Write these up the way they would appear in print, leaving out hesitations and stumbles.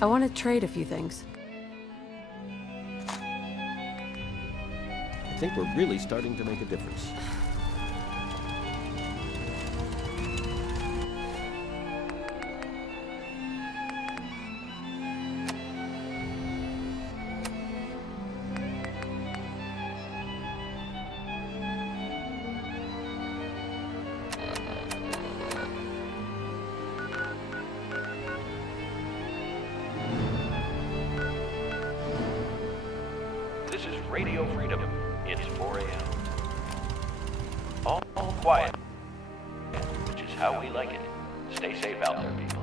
I want to trade a few things. I think we're really starting to make a difference. This is Radio Freedom. It's 4 a.m. All quiet, which is how we like it. Stay safe out there, people.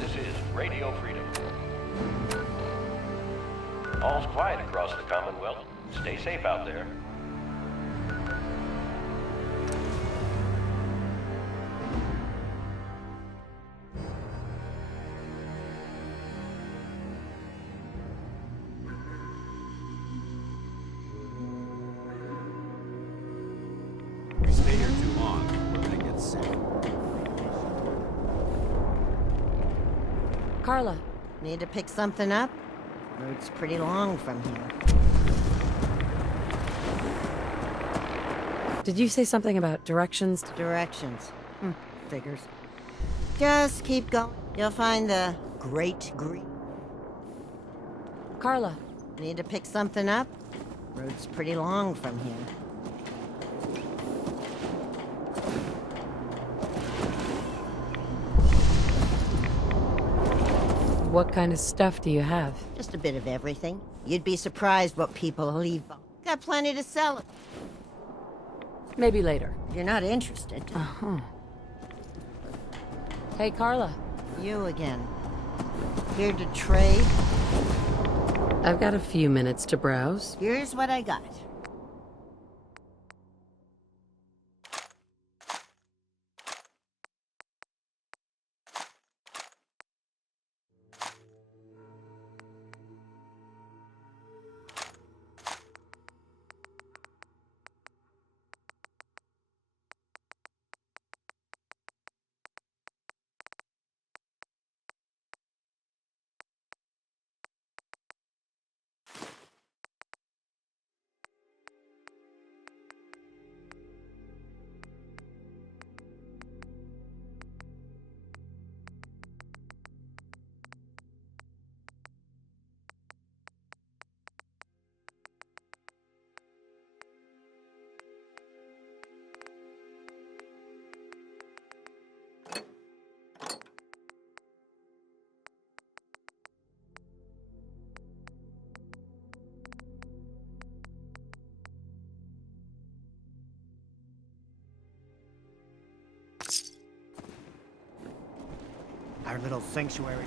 This is Radio Freedom. All's quiet across the Commonwealth. Stay safe out there. If we stay here too long, we're gonna get sick. Carla, Need to pick something up? Road's pretty long from here. did you say something about directions? Directions. Figures. Just keep going. You'll find the Great Green. Carla, Need to pick something up? Road's pretty long from here. what kind of stuff do you have? Just a bit of everything. You'd be surprised what people leave. Got plenty to sell. Maybe later. You're not interested. Hey, Carla, You again. Here to trade? I've got a few minutes to browse. Here's what I got. Our little sanctuary.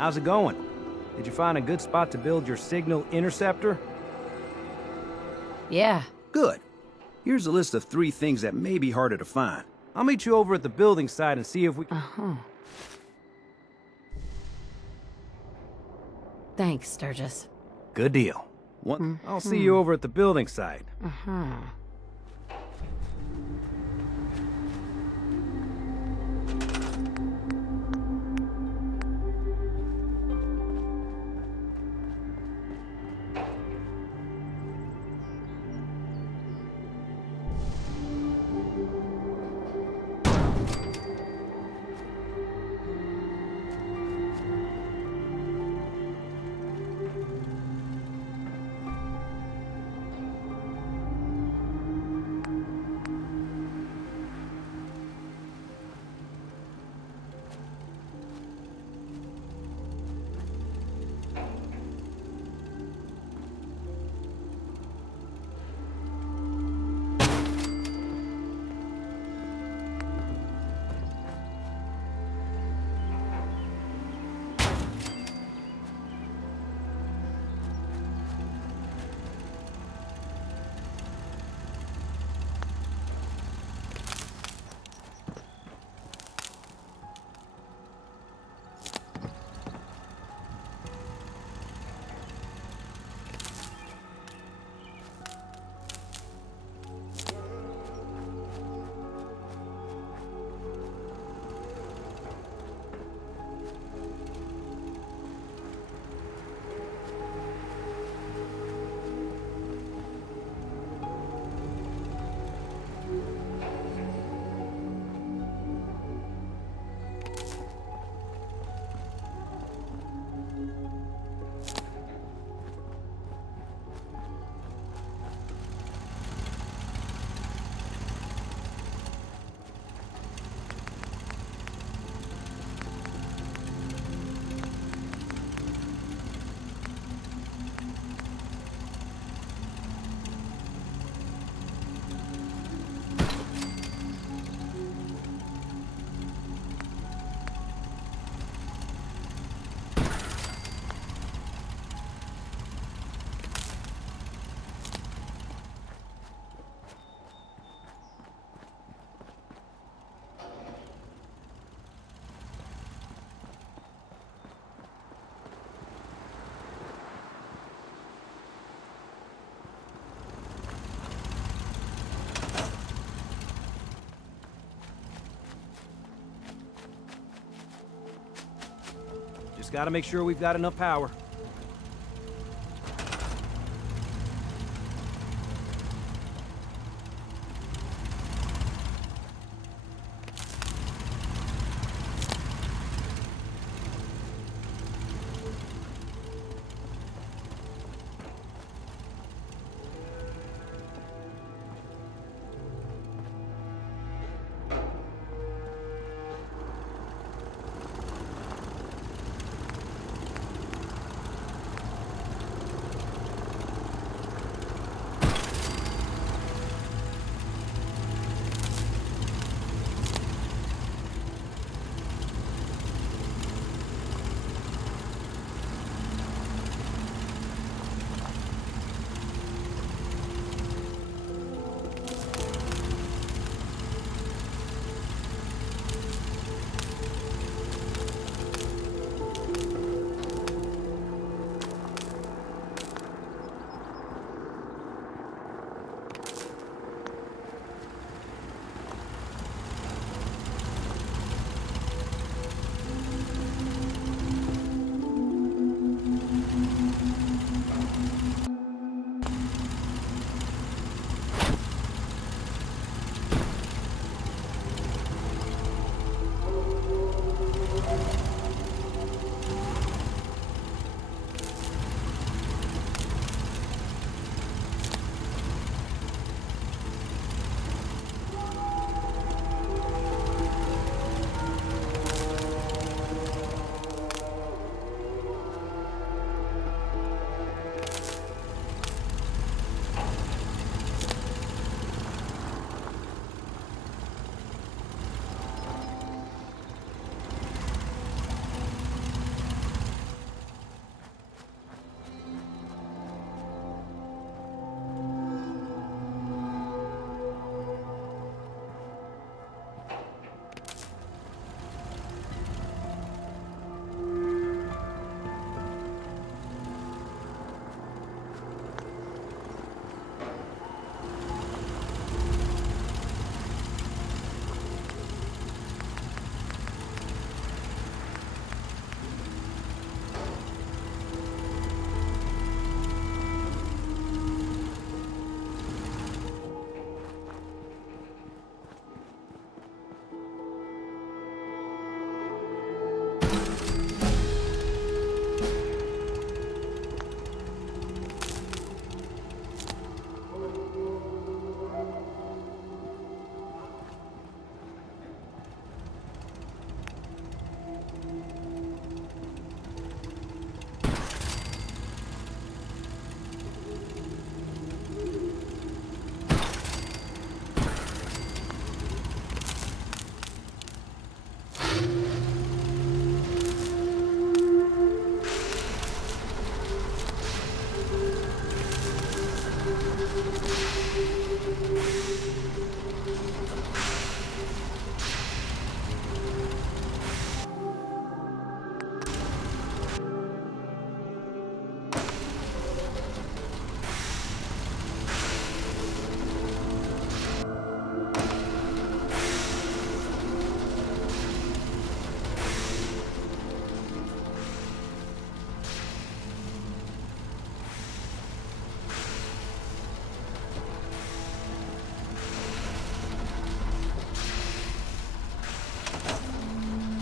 How's it going? Did you find a good spot to build your signal interceptor? Yeah. Good. Here's a list of 3 things that may be harder to find. I'll meet you over at the building site and see if we can... Uh-huh. Thanks, Sturgis. Good deal. I'll see you over at the building site. Uh-huh. Just gotta make sure we've got enough power.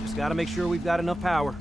Just gotta make sure we've got enough power.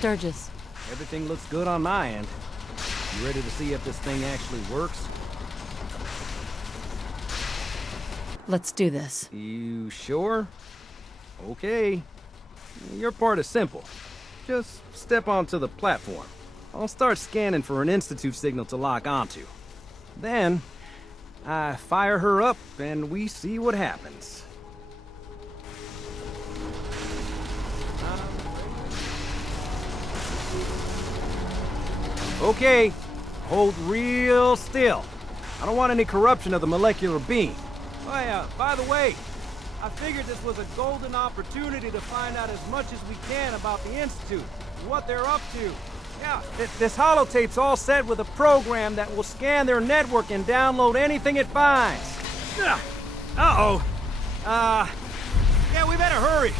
Sturgis. Everything looks good on my end. You ready to see if this thing actually works? Let's do this. You sure? Okay. Your part is simple. Just step onto the platform. I'll start scanning for an Institute signal to lock onto. Then, I fire her up and we see what happens. Okay, hold real still. I don't want any corruption of the molecular beam. Oh yeah, by the way, I figured this was a golden opportunity to find out as much as we can about the Institute and what they're up to. Yeah, this holotape's all set with a program that will scan their network and download anything it finds. Uh-oh. Yeah, we better hurry.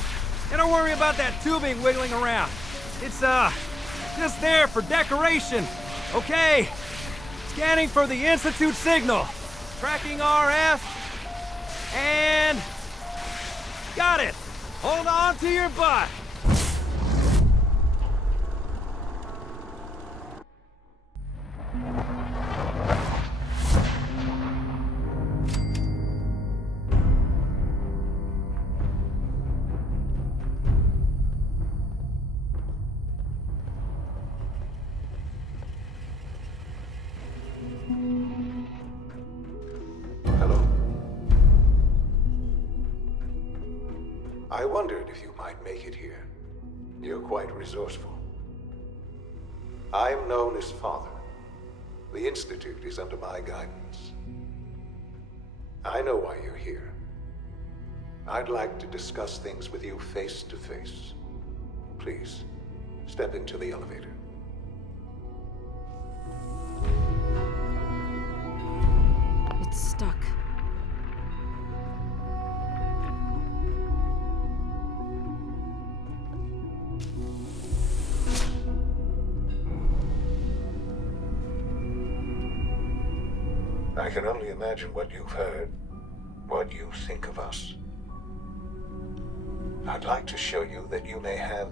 And don't worry about that tubing wiggling around. It's, just there for decoration. Okay. Scanning for the Institute signal. Tracking RF. And... got it. Hold on to your butt. Hello. I wondered if you might make it here. You're quite resourceful. I'm known as Father. The Institute is under my guidance. I know why you're here. I'd like to discuss things with you face to face. Please, step into the elevator. It's stuck. I can only imagine what you've heard, what you think of us. I'd like to show you that you may have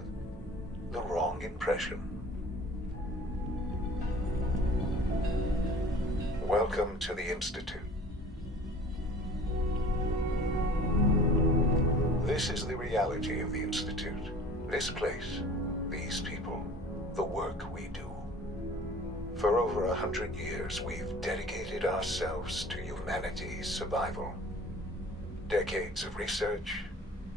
the wrong impression. Welcome to the Institute. This is the reality of the Institute. This place, these people, the work we do. For over 100 years, we've dedicated ourselves to humanity's survival. Decades of research,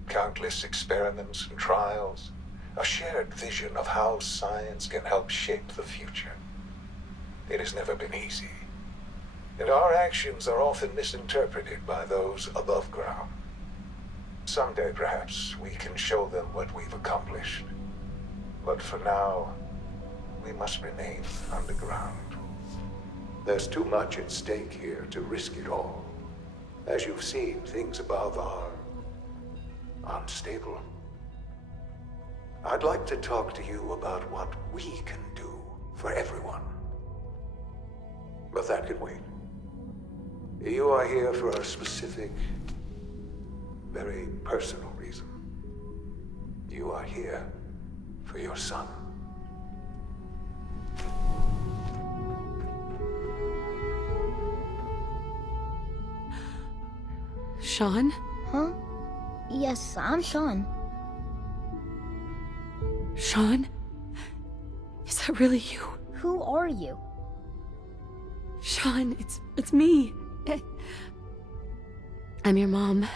countless experiments and trials, a shared vision of how science can help shape the future. It has never been easy, and our actions are often misinterpreted by those above ground. Someday, perhaps, we can show them what we've accomplished. But for now, we must remain underground. There's too much at stake here to risk it all. As you've seen, things above are unstable. I'd like to talk to you about what we can do for everyone. But that can wait. You are here for a specific, very personal reason. You are here for your son. Sean? Huh? Yes, I'm Sean. Sean? Is that really you? Who are you? Sean, it's me. I'm your mom.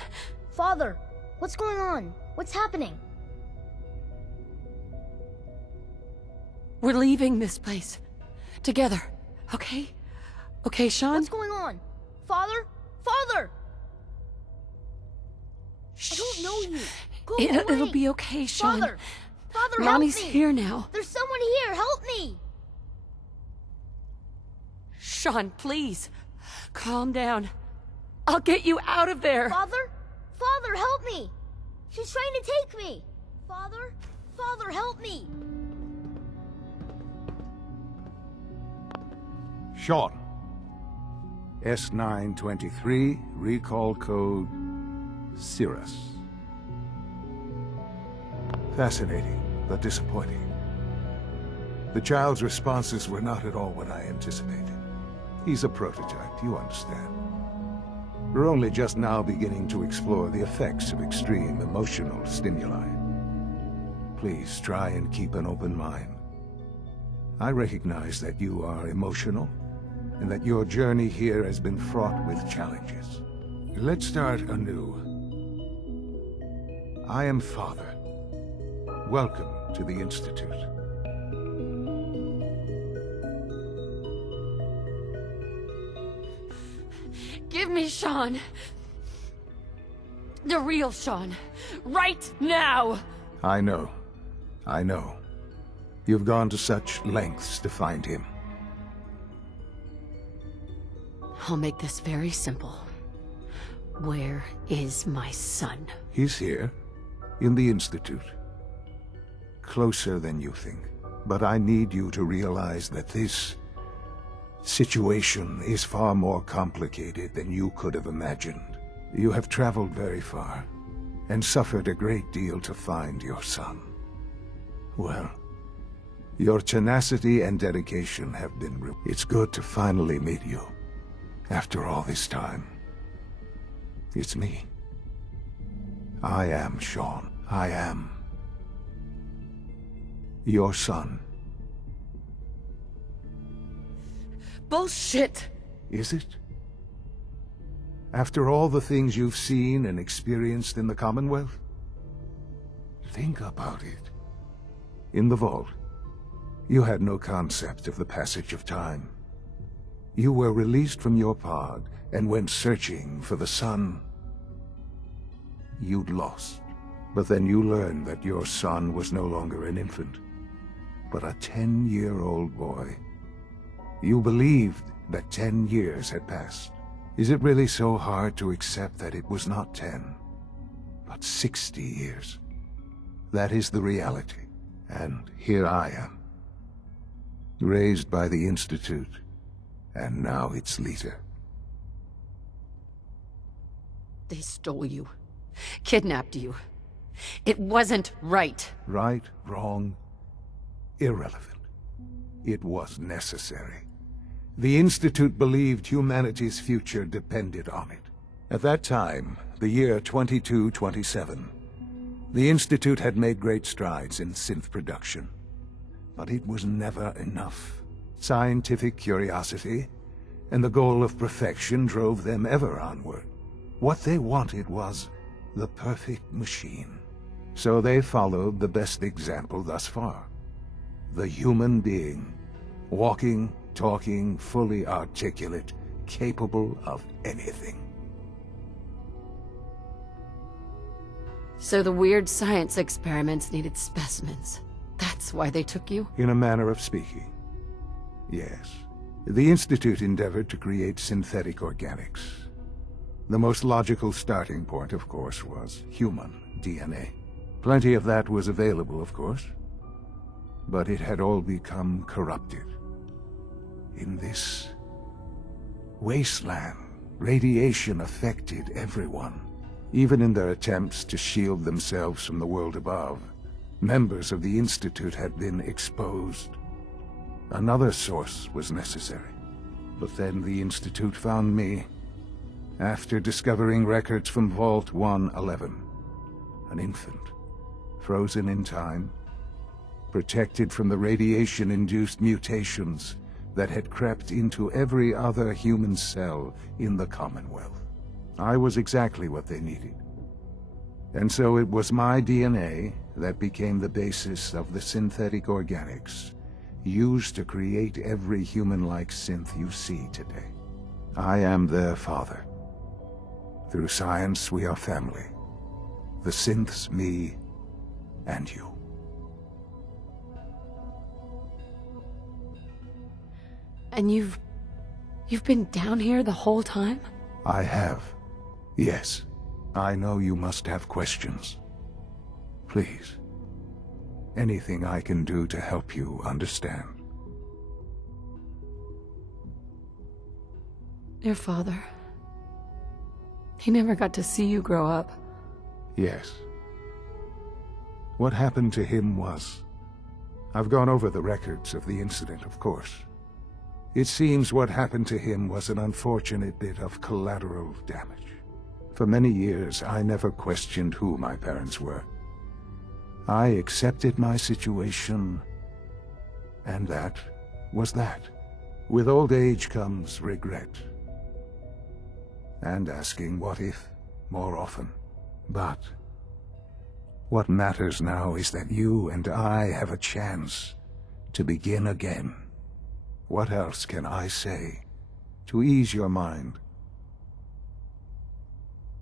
Father, what's going on? What's happening? We're leaving this place. Together. Okay? Okay, Sean? What's going on? Father? Father! I don't know you. Go away. It'll be okay, Sean. Father! Father, Mommy's help me! here now. There's someone here. Help me! Sean, please. Calm down. I'll get you out of there. Father? Father, help me! She's trying to take me! Father? Father, help me! Sean. S923, recall code Cirrus. Fascinating, but disappointing. The child's responses were not at all what I anticipated. He's a prototype, you understand. We're only just now beginning to explore the effects of extreme emotional stimuli. Please try and keep an open mind. I recognize that you are emotional, and that your journey here has been fraught with challenges. Let's start anew. I am Father. Welcome to the Institute. Give me Sean. The real Sean. Right now. I know. You've gone to such lengths to find him. I'll make this very simple. Where is my son? He's here, in the Institute. Closer than you think. But I need you to realize that this situation is far more complicated than you could have imagined. You have traveled very far, and suffered a great deal to find your son. Well, your tenacity and dedication have been It's good to finally meet you, after all this time. It's me. I am Sean. I am your son. Bullshit! Is it? After all the things you've seen and experienced in the Commonwealth? Think about it. In the vault, you had no concept of the passage of time. You were released from your pod and went searching for the son you'd lost. But then you learned that your son was no longer an infant, but a 10-year-old boy. You believed that 10 years had passed. Is it really so hard to accept that it was not 10, but 60 years? That is the reality. And here I am, raised by the Institute, and now its leader. They stole you. Kidnapped you. It wasn't right. Right, wrong, irrelevant. It was necessary. The Institute believed humanity's future depended on it. At that time, the year 2227, the Institute had made great strides in synth production. But it was never enough. Scientific curiosity and the goal of perfection drove them ever onward. What they wanted was the perfect machine. So they followed the best example thus far. The human being, walking, talking, fully articulate, capable of anything. So the weird science experiments needed specimens. That's why they took you? In a manner of speaking, yes. The Institute endeavored to create synthetic organics. The most logical starting point, of course, was human DNA. Plenty of that was available, of course, but it had all become corrupted. In this wasteland, radiation affected everyone. Even in their attempts to shield themselves from the world above, members of the Institute had been exposed. Another source was necessary. But then the Institute found me, after discovering records from Vault 111. An infant, frozen in time, protected from the radiation-induced mutations that had crept into every other human cell in the Commonwealth. I was exactly what they needed. And so it was my DNA that became the basis of the synthetic organics used to create every human-like synth you see today. I am their father. Through science, we are family. The synths, me, and you. And you've been down here the whole time? I have. Yes. I know you must have questions. Please. Anything I can do to help you understand. Your father. He never got to see you grow up. Yes. What happened to him was... I've gone over the records of the incident, of course. It seems what happened to him was an unfortunate bit of collateral damage. For many years, I never questioned who my parents were. I accepted my situation, and that was that. With old age comes regret. And asking what if more often. But what matters now is that you and I have a chance to begin again. What else can I say to ease your mind?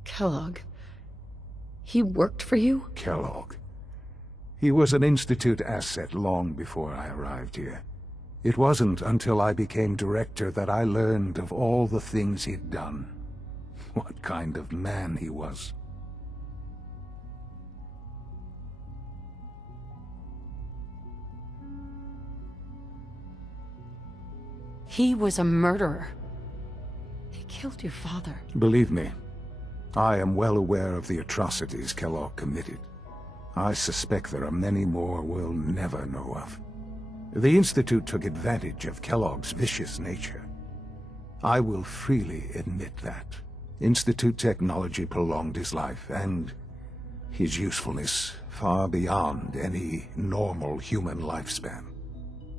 Kellogg. He worked for you? Kellogg. He was an Institute asset long before I arrived here. It wasn't until I became director that I learned of all the things he'd done. What kind of man he was. He was a murderer. He killed your father. Believe me, I am well aware of the atrocities Kellogg committed. I suspect there are many more we'll never know of. The Institute took advantage of Kellogg's vicious nature. I will freely admit that. Institute technology prolonged his life, and his usefulness far beyond any normal human lifespan.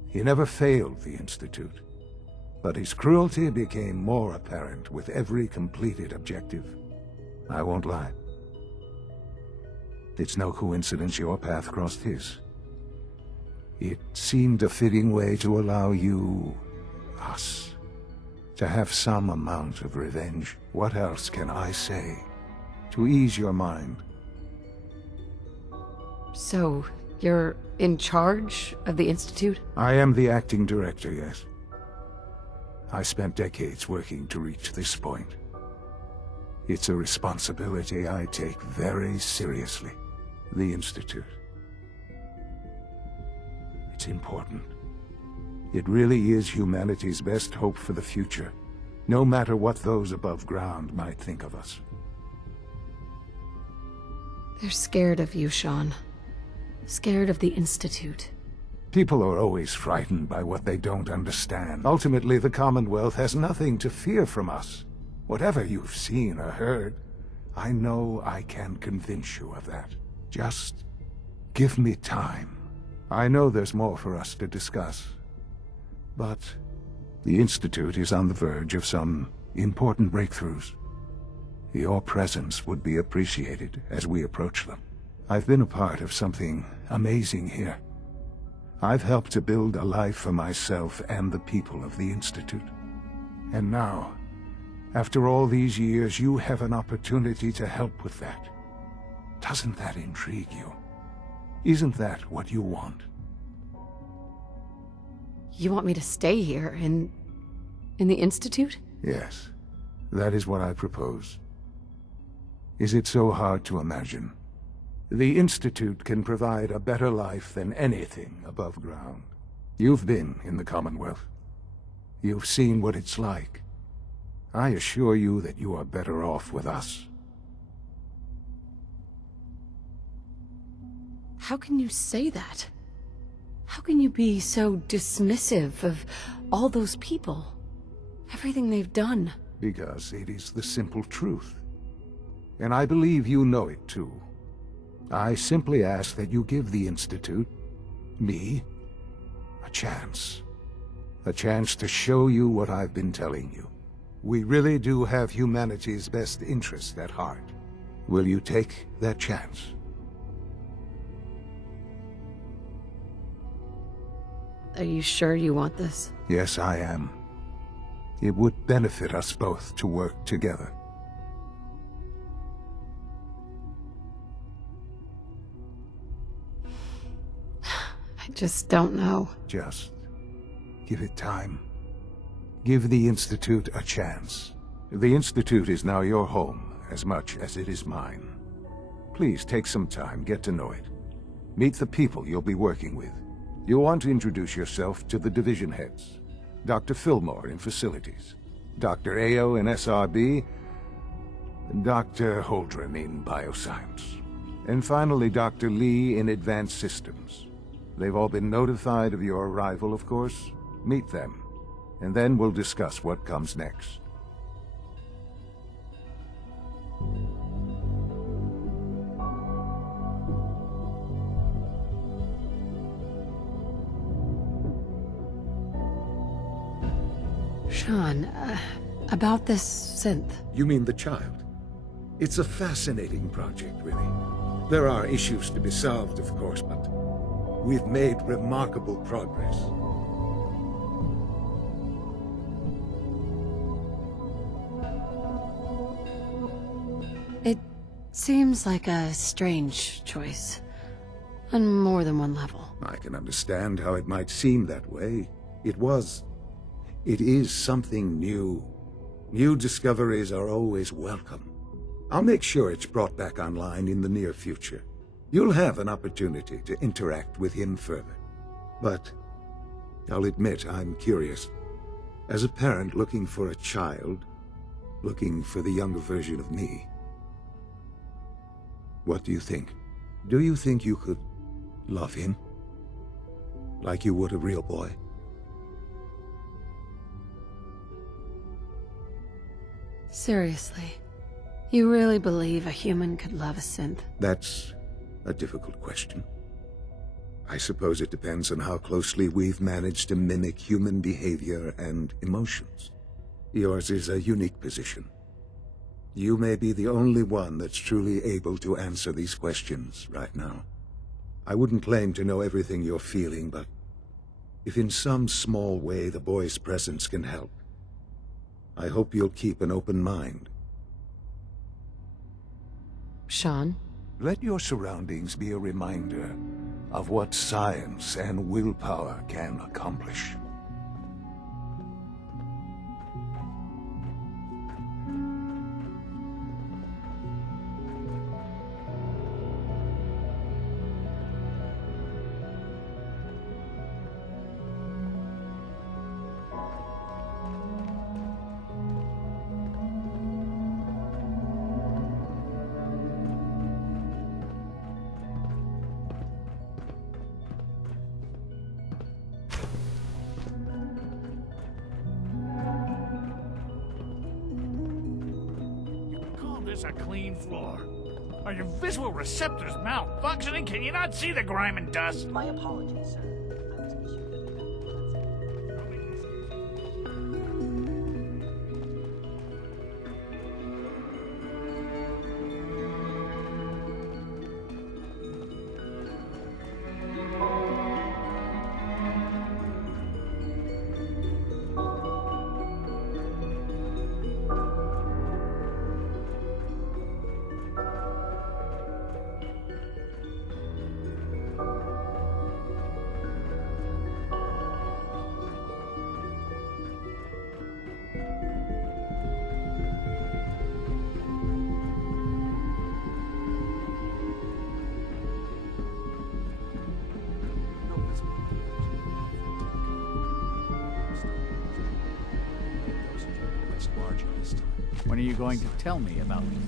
He never failed the Institute, but his cruelty became more apparent with every completed objective. I won't lie. It's no coincidence your path crossed his. It seemed a fitting way to allow you, us, to have some amount of revenge. What else can I say to ease your mind? So, you're in charge of the Institute? I am the acting director, yes. I spent decades working to reach this point. It's a responsibility I take very seriously. The Institute. It's important. It really is humanity's best hope for the future, no matter what those above ground might think of us. They're scared of you, Sean. Scared of the Institute. People are always frightened by what they don't understand. Ultimately, the Commonwealth has nothing to fear from us. Whatever you've seen or heard, I know I can convince you of that. Just give me time. I know there's more for us to discuss. But the Institute is on the verge of some important breakthroughs. Your presence would be appreciated as we approach them. I've been a part of something amazing here. I've helped to build a life for myself and the people of the Institute. And now, after all these years, you have an opportunity to help with that. Doesn't that intrigue you? Isn't that what you want? You want me to stay here, in the Institute? Yes, that is what I propose. Is it so hard to imagine? The Institute can provide a better life than anything above ground. You've been in the Commonwealth. You've seen what it's like. I assure you that you are better off with us. How can you say that? How can you be so dismissive of all those people? Everything they've done? Because it is the simple truth. And I believe you know it too. I simply ask that you give the Institute, me, a chance. A chance to show you what I've been telling you. We really do have humanity's best interest at heart. Will you take that chance? Are you sure you want this? Yes, I am. It would benefit us both to work together. I just don't know. Just give it time. Give the Institute a chance. The Institute is now your home as much as it is mine. Please take some time, get to know it. Meet the people you'll be working with. You'll want to introduce yourself to the division heads. Dr. Fillmore in Facilities, Dr. Ayo in SRB, Dr. Holdren in Bioscience, and finally Dr. Lee in Advanced Systems. They've all been notified of your arrival, of course. Meet them, and then we'll discuss what comes next. Sean, about this synth. You mean the child? It's a fascinating project, really. There are issues to be solved, of course, but we've made remarkable progress. It seems like a strange choice. On more than one level. I can understand how it might seem that way. It is something new. New discoveries are always welcome. I'll make sure it's brought back online in the near future. You'll have an opportunity to interact with him further. But I'll admit I'm curious. As a parent looking for a child, looking for the younger version of me, what do you think? Do you think you could love him? Like you would a real boy? Seriously, you really believe a human could love a synth? That's a difficult question. I suppose it depends on how closely we've managed to mimic human behavior and emotions. Yours is a unique position. You may be the only one that's truly able to answer these questions right now. I wouldn't claim to know everything you're feeling, but if in some small way the boy's presence can help, I hope you'll keep an open mind. Sean? Let your surroundings be a reminder of what science and willpower can accomplish. This a clean floor. Are your visual receptors malfunctioning? Can you not see the grime and dust? My apologies, sir. I was issued When are you going to tell me about this?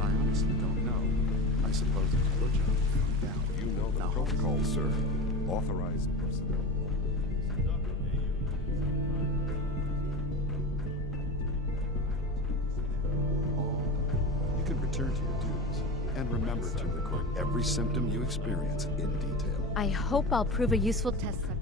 I honestly don't know. I suppose it's your job to find out. You know the protocol, sir. Authorized personnel. You can return to your duties. And remember to record every symptom you experience in detail. I hope I'll prove a useful test subject.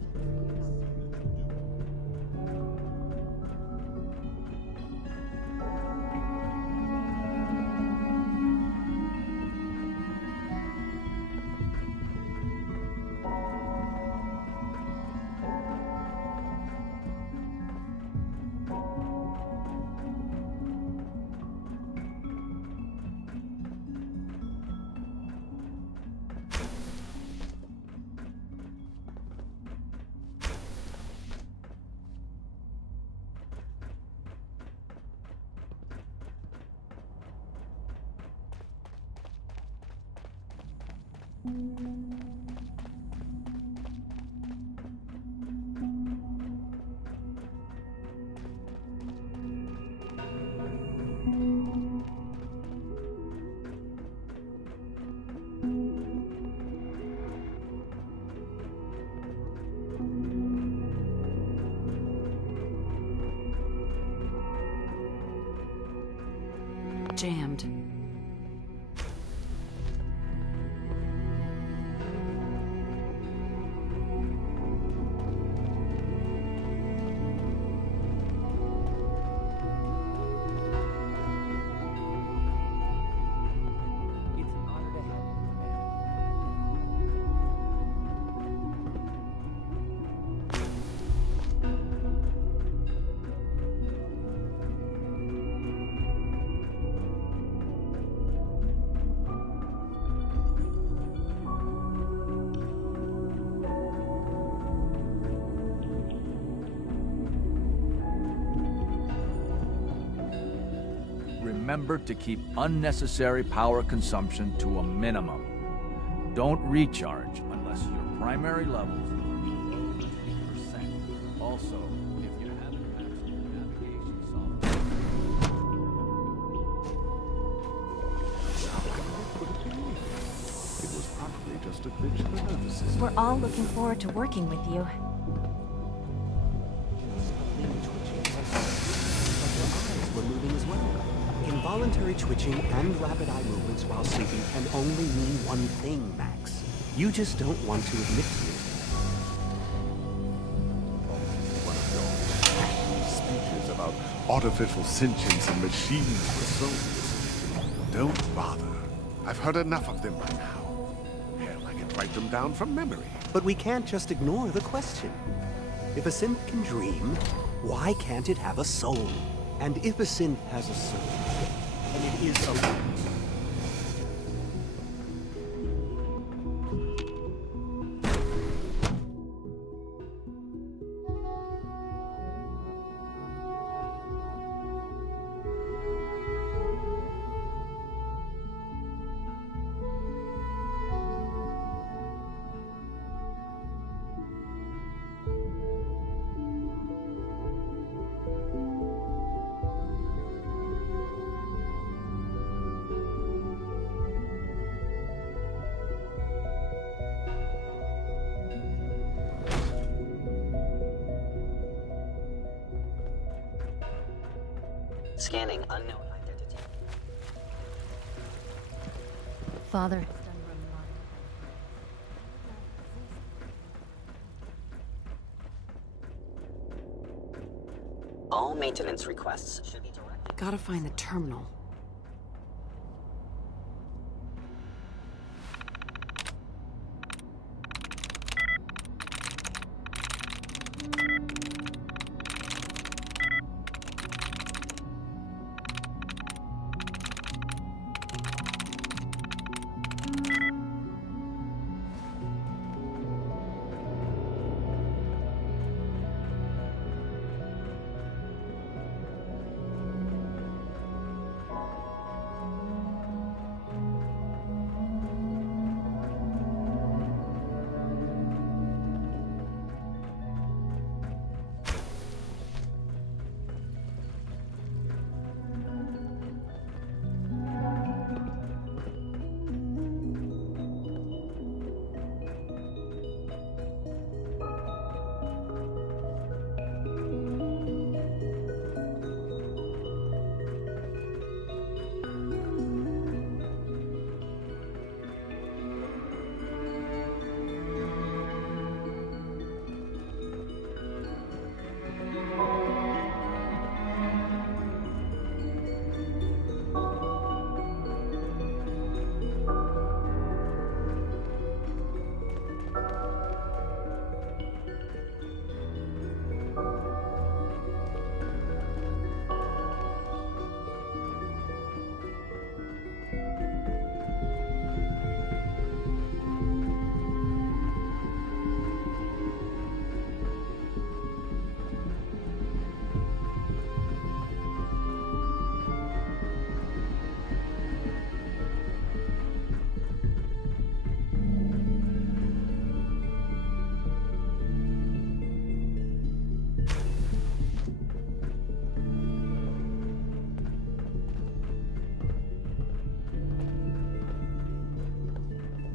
Jammed. remember to keep unnecessary power consumption to a minimum. Don't recharge unless your primary levels are below 50%. Also, if you haven't mastered navigation software... It was probably just a glitch in the nervous system. We're all looking forward to working with you. Were moving as well. Involuntary twitching and rapid eye movements while sleeping can only mean one thing, Max. You just don't want to admit to it. One of your speeches about artificial sentience and machines for souls. Don't bother. I've heard enough of them by now. Hell, I can write them down from memory. But we can't just ignore the question. If a synth can dream, why can't it have a soul? And if a synth has a soul, then it is a... Scanning unknown identity. Father. All maintenance requests should be directed. Gotta find the terminal.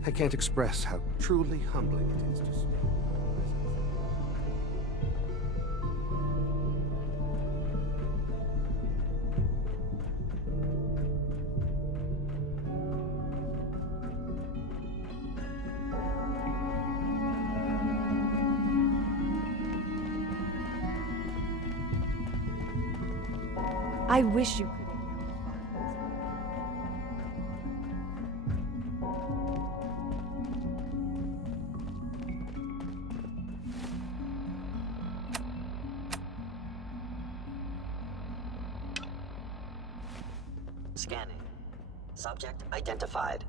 I can't express how truly humbling it is to see. I wish you could. Scanning. Subject identified.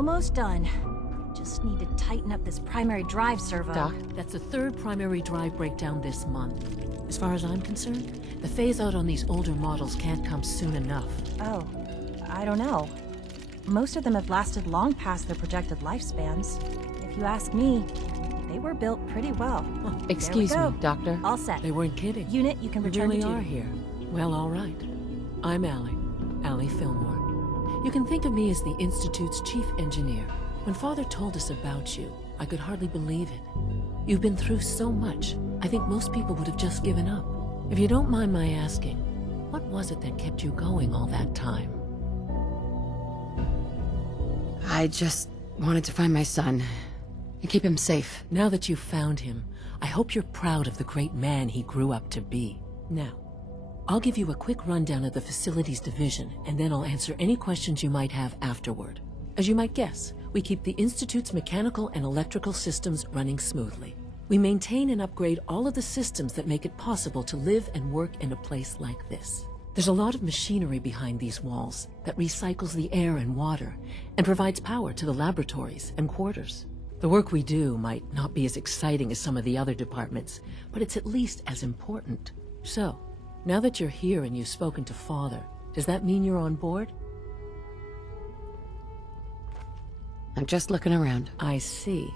Almost done. Just need to tighten up this primary drive servo. Doc, that's the third primary drive breakdown this month. As far as I'm concerned, the phase-out on these older models can't come soon enough. Oh, I don't know. Most of them have lasted long past their projected lifespans. If you ask me, they were built pretty well. Excuse There we me, go. Doctor. All set. They weren't kidding. Unit, you can We return really to are duty. here. Well, all right. I'm Allie Fillmore. You can think of me as the Institute's chief engineer. When Father told us about you, I could hardly believe it. You've been through so much, I think most people would have just given up. If you don't mind my asking, what was it that kept you going all that time? I just wanted to find my son and keep him safe. Now that you've found him, I hope you're proud of the great man he grew up to be. Now, I'll give you a quick rundown of the Facilities Division, and then I'll answer any questions you might have afterward. As you might guess, we keep the Institute's mechanical and electrical systems running smoothly. We maintain and upgrade all of the systems that make it possible to live and work in a place like this. There's a lot of machinery behind these walls that recycles the air and water and provides power to the laboratories and quarters. The work we do might not be as exciting as some of the other departments, but it's at least as important. So, now that you're here and you've spoken to Father, does that mean you're on board? I'm just looking around. I see.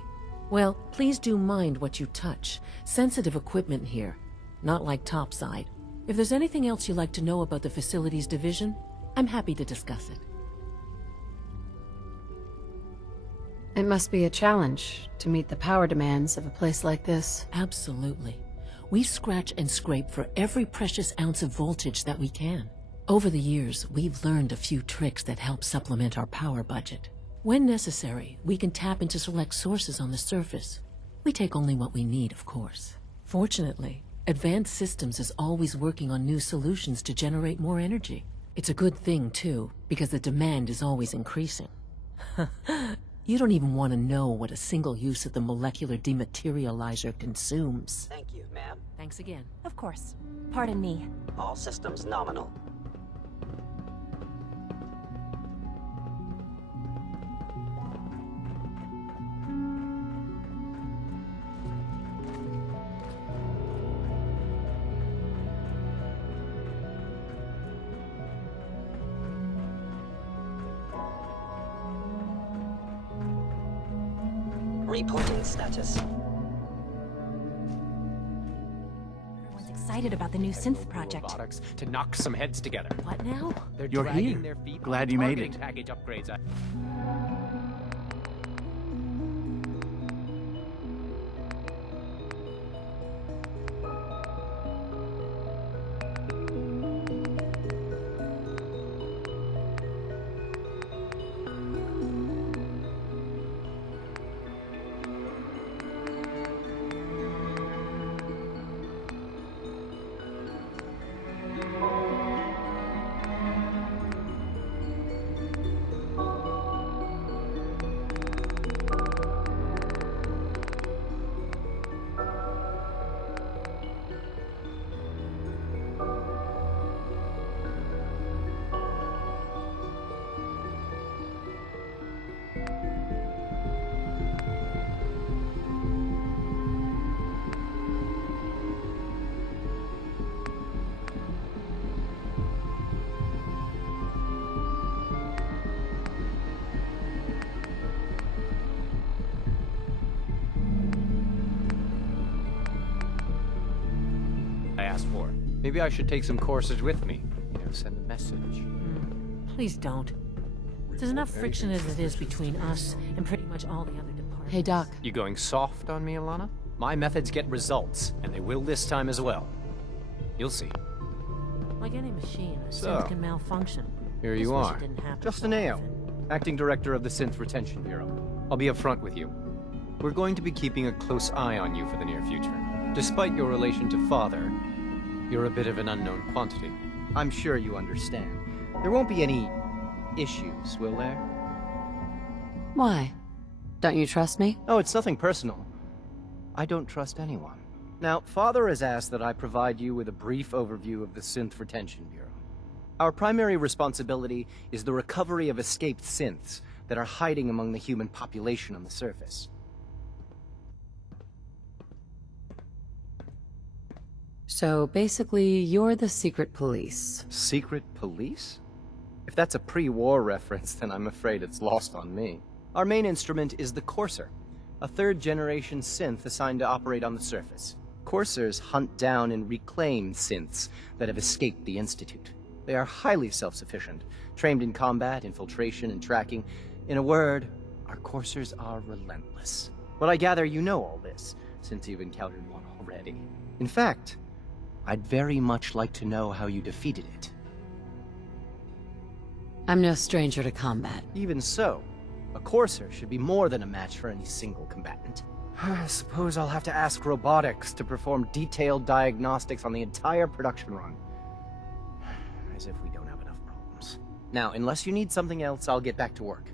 Well, please do mind what you touch. Sensitive equipment here, not like topside. If there's anything else you'd like to know about the Facilities Division, I'm happy to discuss it. It must be a challenge to meet the power demands of a place like this. Absolutely. We scratch and scrape for every precious ounce of voltage that we can. Over the years, we've learned a few tricks that help supplement our power budget. When necessary, we can tap into select sources on the surface. We take only what we need, of course. Fortunately, Advanced Systems is always working on new solutions to generate more energy. It's a good thing, too, because the demand is always increasing. You don't even want to know what a single use of the molecular dematerializer consumes. Thank you, ma'am. Thanks again. Of course. Pardon me. All systems nominal. Reporting status. Everyone's excited about the new synth project. Robotics to knock some heads together. What now? They're You're dragging here. their feet Glad on you made targeting it. package upgrades. Asked for. Maybe I should take some courses with me. Send a message. Please don't. There's enough friction as it is between us and pretty much all the other departments. Hey, Doc. You going soft on me, Alana? My methods get results, and they will this time as well. You'll see. Like any machine, a So, synth can malfunction. Here Just you wish are. it didn't happen Justin so Ao, often. Acting Director of the Synth Retention Bureau. I'll be upfront with you. We're going to be keeping a close eye on you for the near future. Despite your relation to Father, you're a bit of an unknown quantity. I'm sure you understand. There won't be any issues, will there? Why? Don't you trust me? Oh, it's nothing personal. I don't trust anyone. Now, Father has asked that I provide you with a brief overview of the Synth Retention Bureau. Our primary responsibility is the recovery of escaped synths, that are hiding among the human population on the surface. So basically, you're the secret police. Secret police? If that's a pre-war reference, then I'm afraid it's lost on me. Our main instrument is the Courser, a third-generation synth assigned to operate on the surface. Coursers hunt down and reclaim synths that have escaped the Institute. They are highly self-sufficient, trained in combat, infiltration, and tracking. In a word, our Coursers are relentless. Well, I gather you know all this, since you've encountered one already. In fact, I'd very much like to know how you defeated it. I'm no stranger to combat. Even so, a Courser should be more than a match for any single combatant. I suppose I'll have to ask robotics to perform detailed diagnostics on the entire production run. As if we don't have enough problems. Now, unless you need something else, I'll get back to work.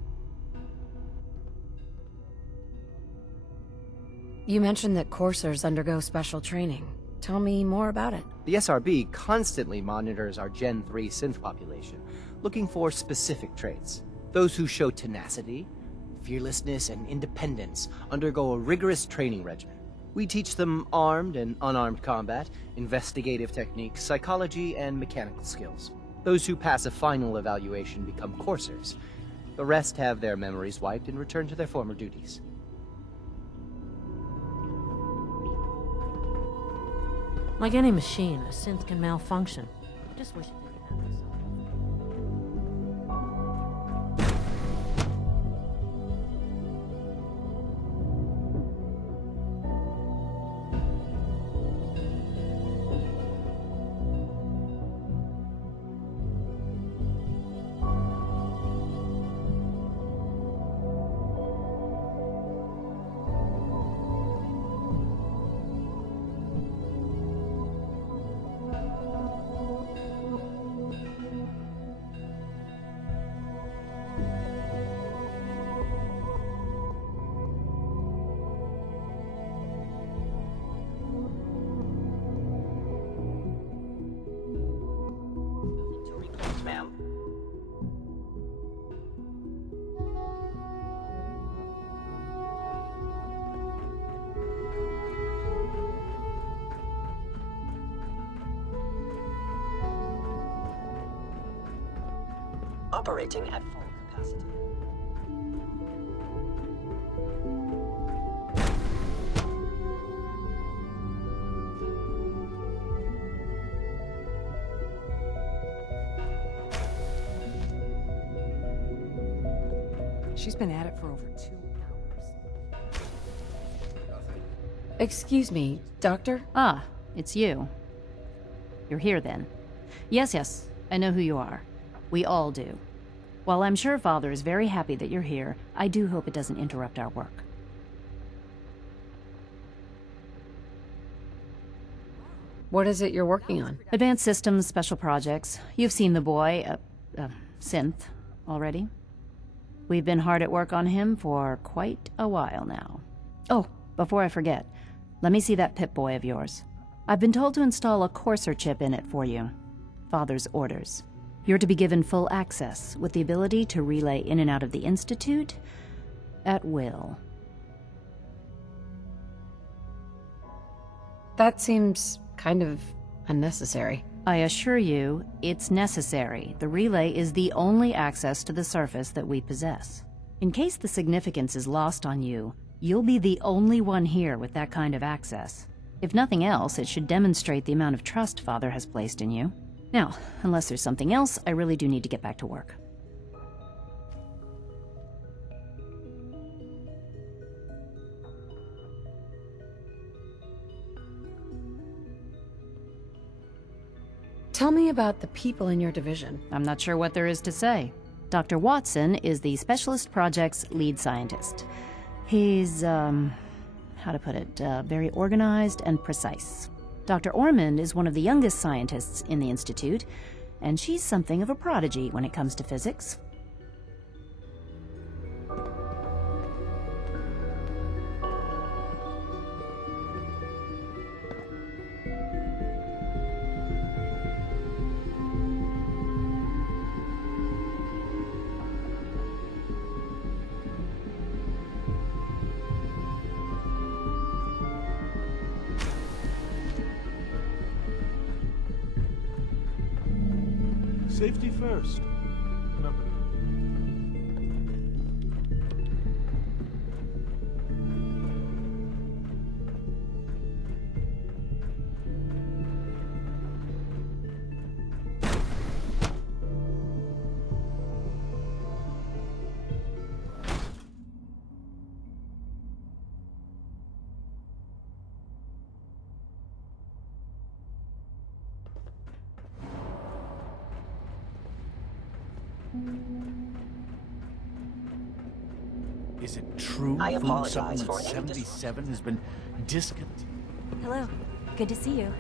You mentioned that coursers undergo special training. Tell me more about it. The SRB constantly monitors our Gen 3 synth population, looking for specific traits. Those who show tenacity, fearlessness, and independence undergo a rigorous training regimen. We teach them armed and unarmed combat, investigative techniques, psychology, and mechanical skills. Those who pass a final evaluation become coursers. The rest have their memories wiped and return to their former duties. Like any machine, a synth can malfunction. I just wish it didn't happen so. Ma'am. Operating at full capacity. She's been at it for over 2 hours. Excuse me, Doctor? Ah, it's you. You're here then. Yes, I know who you are. We all do. While I'm sure Father is very happy that you're here, I do hope it doesn't interrupt our work. What is it you're working on? Advanced systems, special projects. You've seen the boy, Synth, already. We've been hard at work on him for quite a while now. Oh, before I forget, let me see that Pip-Boy of yours. I've been told to install a Courser chip in it for you. Father's orders. You're to be given full access, with the ability to relay in and out of the Institute at will. That seems kind of unnecessary. I assure you, it's necessary. The relay is the only access to the surface that we possess. In case the significance is lost on you, you'll be the only one here with that kind of access. If nothing else, it should demonstrate the amount of trust Father has placed in you. Now, unless there's something else, I really do need to get back to work. Tell me about the people in your division. I'm not sure what there is to say. Dr. Watson is the Specialist Project's lead scientist. He's, how to put it, very organized and precise. Dr. Ormond is one of the youngest scientists in the Institute, and she's something of a prodigy when it comes to physics. Safety first. Remember. Is it true I food apologize supplement for any 77 has been discontinued? Hello. Good to see you.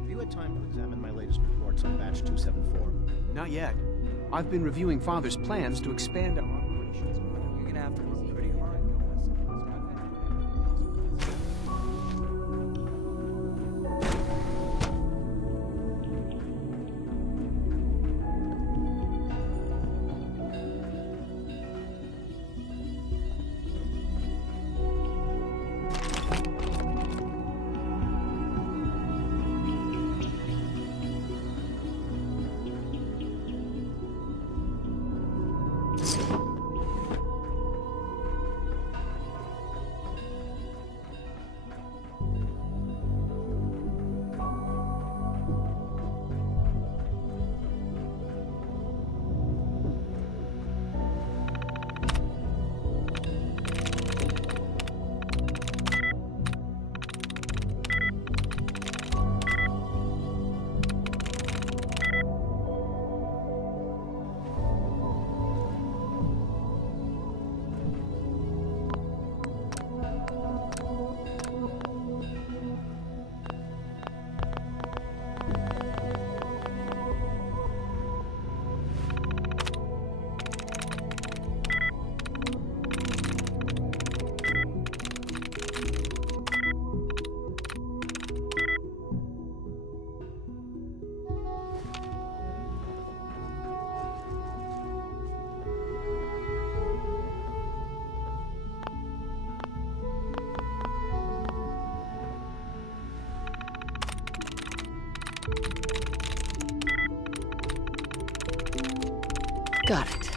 Have you had time to examine my latest reports on batch 274? Not yet. I've been reviewing Father's plans to expand our operations. You're gonna have to work pretty hard. Got it.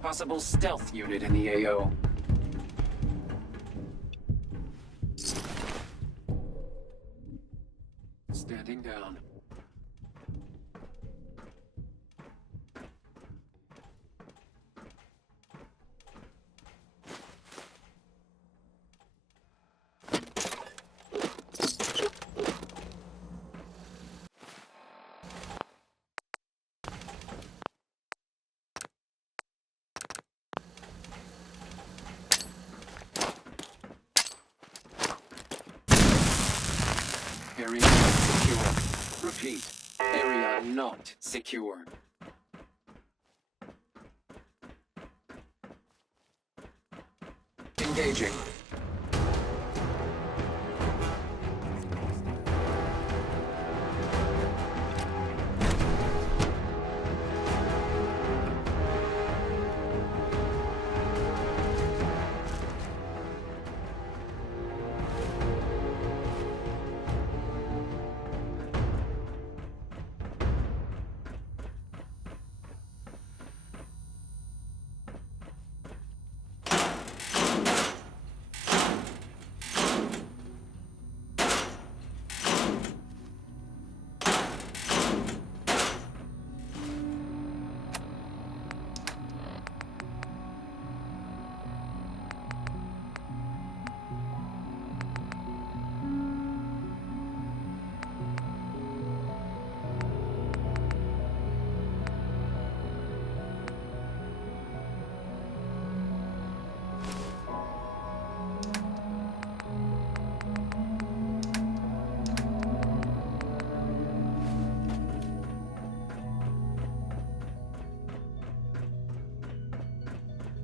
Possible stealth unit in the AO. Standing down. Area not secure. Repeat. Area not secure. Engaging.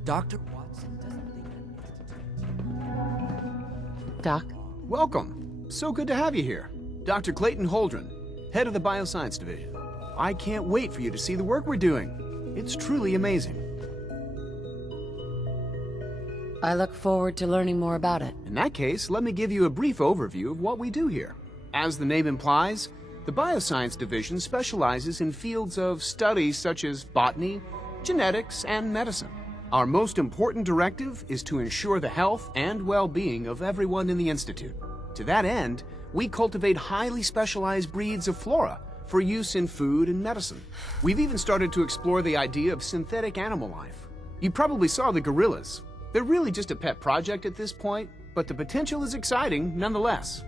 Dr. Watson doesn't think Doc? Welcome. So good to have you here. Dr. Clayton Holdren, head of the Bioscience Division. I can't wait for you to see the work we're doing. It's truly amazing. I look forward to learning more about it. In that case, let me give you a brief overview of what we do here. As the name implies, the Bioscience Division specializes in fields of studies such as botany, genetics, and medicine. Our most important directive is to ensure the health and well-being of everyone in the Institute. To that end, we cultivate highly specialized breeds of flora for use in food and medicine. We've even started to explore the idea of synthetic animal life. You probably saw the gorillas. They're really just a pet project at this point, but the potential is exciting nonetheless.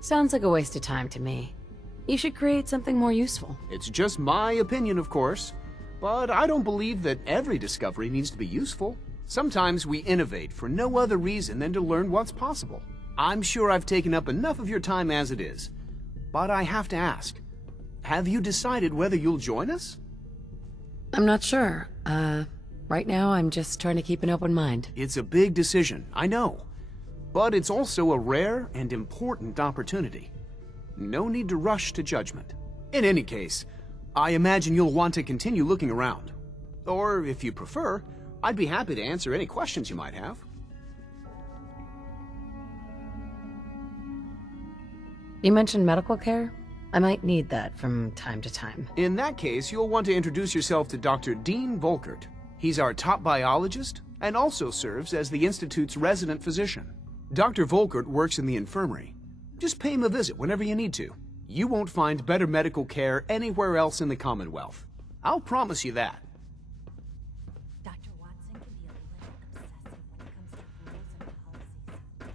Sounds like a waste of time to me. You should create something more useful. It's just my opinion, of course, but I don't believe that every discovery needs to be useful. Sometimes we innovate for no other reason than to learn what's possible. I'm sure I've taken up enough of your time as it is, but I have to ask, have you decided whether you'll join us? I'm not sure. Right now I'm just trying to keep an open mind. It's a big decision, I know, but it's also a rare and important opportunity. No need to rush to judgment. In any case, I imagine you'll want to continue looking around. Or, if you prefer, I'd be happy to answer any questions you might have. You mentioned medical care? I might need that from time to time. In that case, you'll want to introduce yourself to Dr. Dean Volkert. He's our top biologist and also serves as the Institute's resident physician. Dr. Volkert works in the infirmary. Just pay him a visit whenever you need to. You won't find better medical care anywhere else in the Commonwealth. I'll promise you that. Dr. Watson can be a little obsessive when it comes to rules and policies.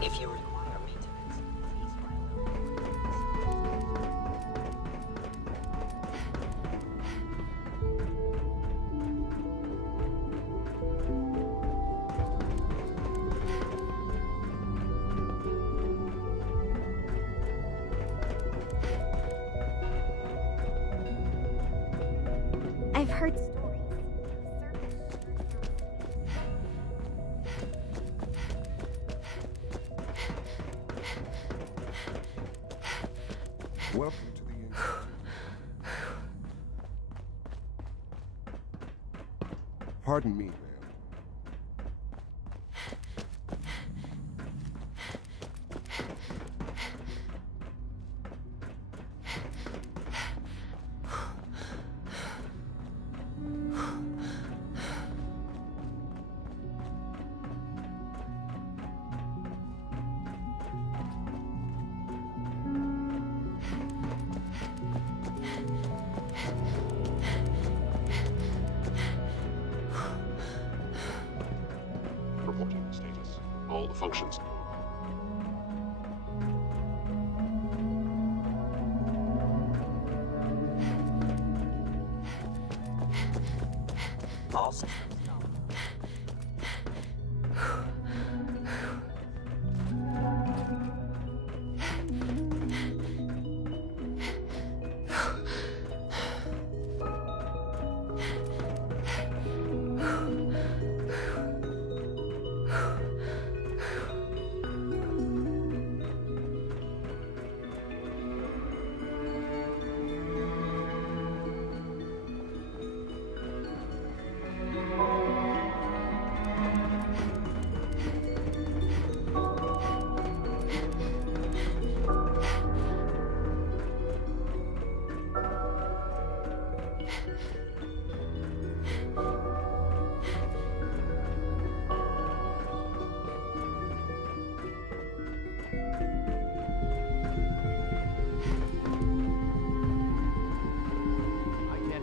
If you require maintenance, please I've heard stories. Welcome to the Institute. Pardon me, ma'am. Reporting status. All the functions. all systems go.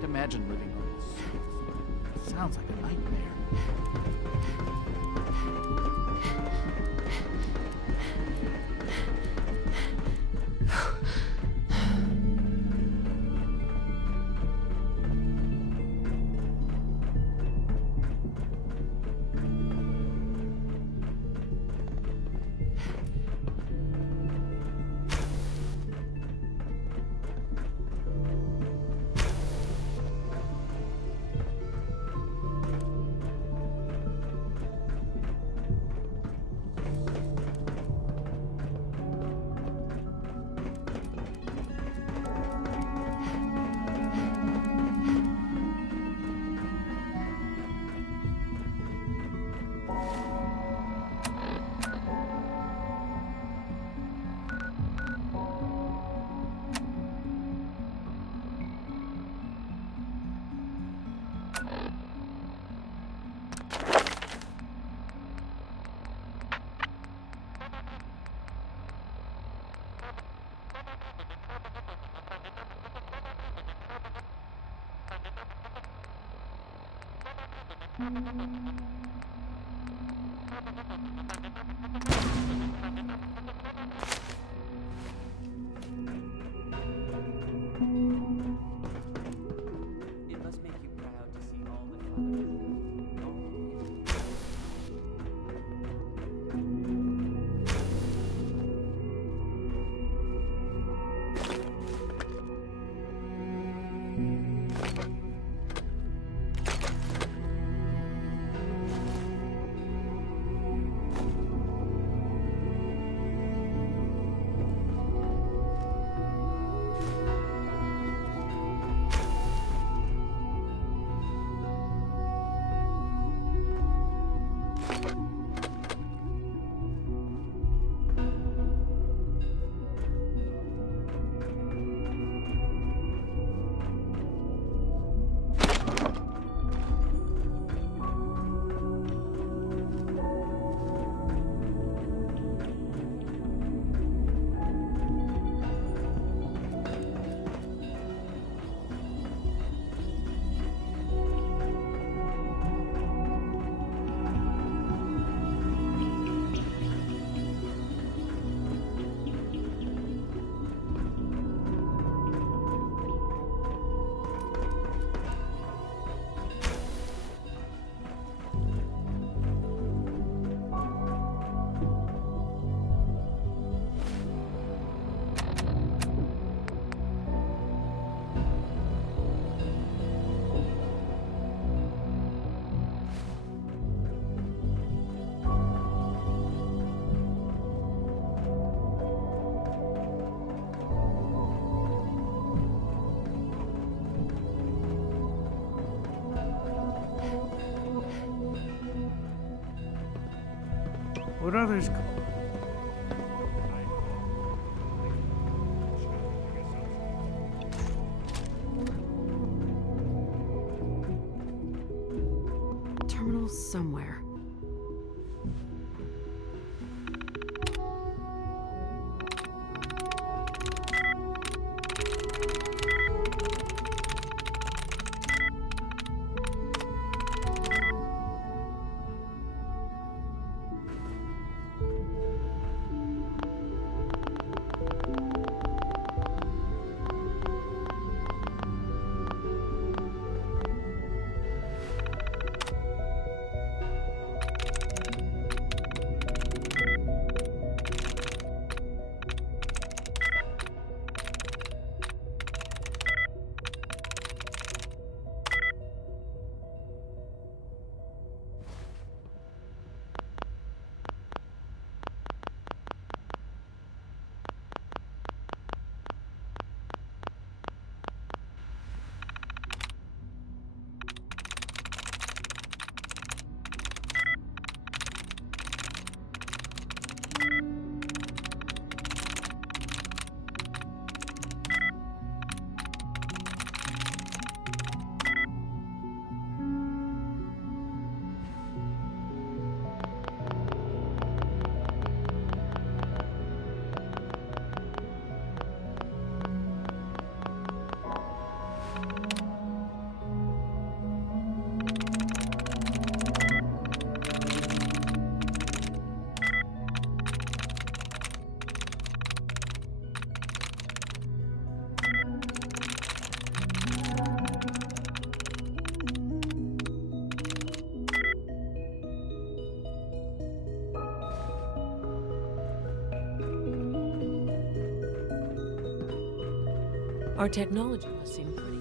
Imagine living on this. Sounds like a nightmare. It must make you proud to see all that Father has done. All that he has What others? Terminal somewhere. Our technology must seem pretty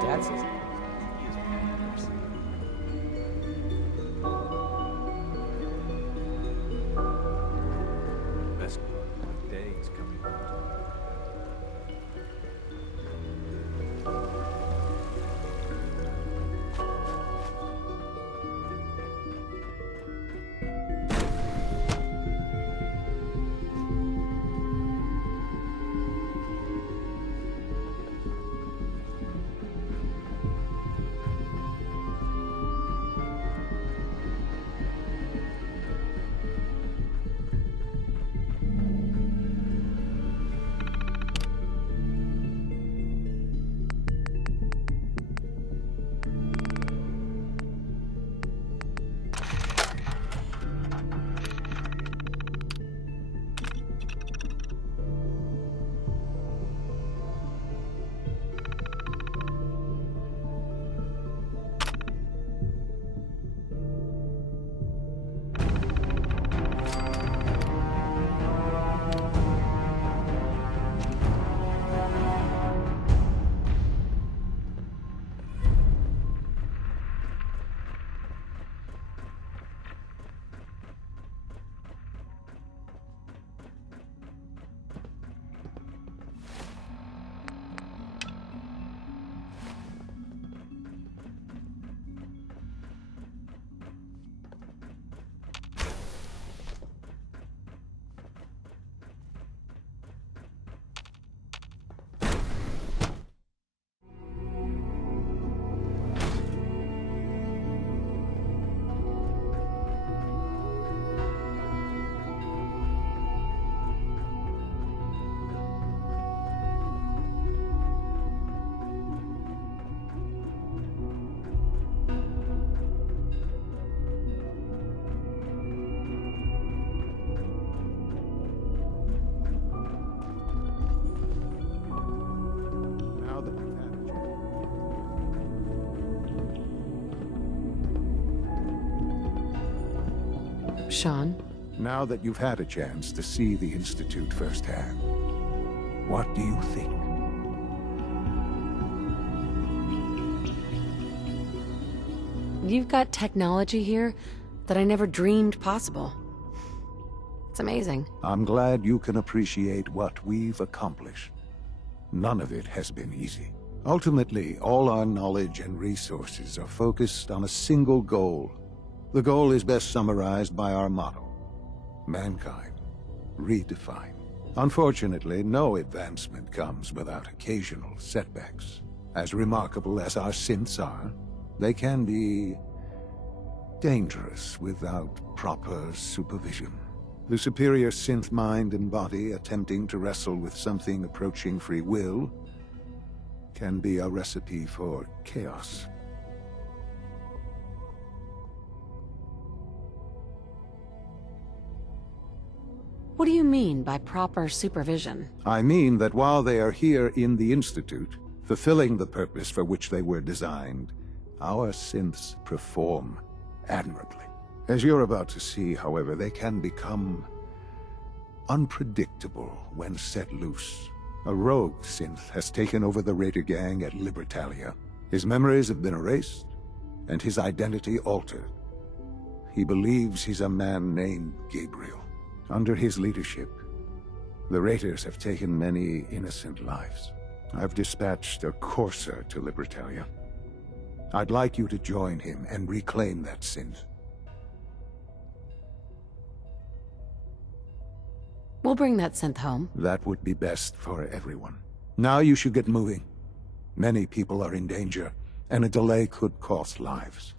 Dad says Best day is coming out. Sean? Now that you've had a chance to see the Institute firsthand, what do you think? You've got technology here that I never dreamed possible. It's amazing. I'm glad you can appreciate what we've accomplished. None of it has been easy. Ultimately, all our knowledge and resources are focused on a single goal. The goal is best summarized by our motto: mankind, redefined. Unfortunately, no advancement comes without occasional setbacks. As remarkable as our synths are, they can be dangerous without proper supervision. The superior synth mind and body attempting to wrestle with something approaching free will can be a recipe for chaos. What do you mean by proper supervision? I mean that while they are here in the Institute, fulfilling the purpose for which they were designed, our synths perform admirably. As you're about to see, however, they can become unpredictable when set loose. A rogue synth has taken over the Raider gang at Libertalia. His memories have been erased, and his identity altered. He believes he's a man named Gabriel. Under his leadership, the Raiders have taken many innocent lives. I've dispatched a courser to Libertalia. I'd like you to join him and reclaim that synth. We'll bring that synth home. That would be best for everyone. Now you should get moving. Many people are in danger, and a delay could cost lives.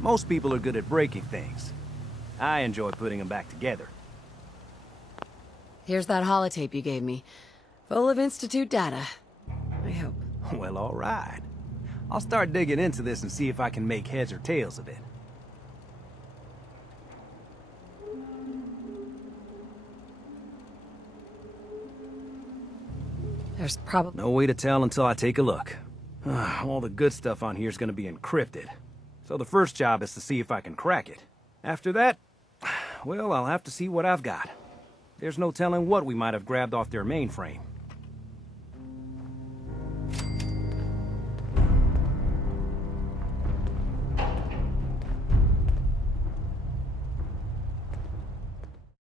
Most people are good at breaking things. I enjoy putting them back together. Here's that holotape you gave me, full of Institute data. I hope. Well, all right. I'll start digging into this and see if I can make heads or tails of it. There's probably no way to tell until I take a look. All the good stuff on here is going to be encrypted. So the first job is to see if I can crack it. After that, well, I'll have to see what I've got. There's no telling what we might have grabbed off their mainframe.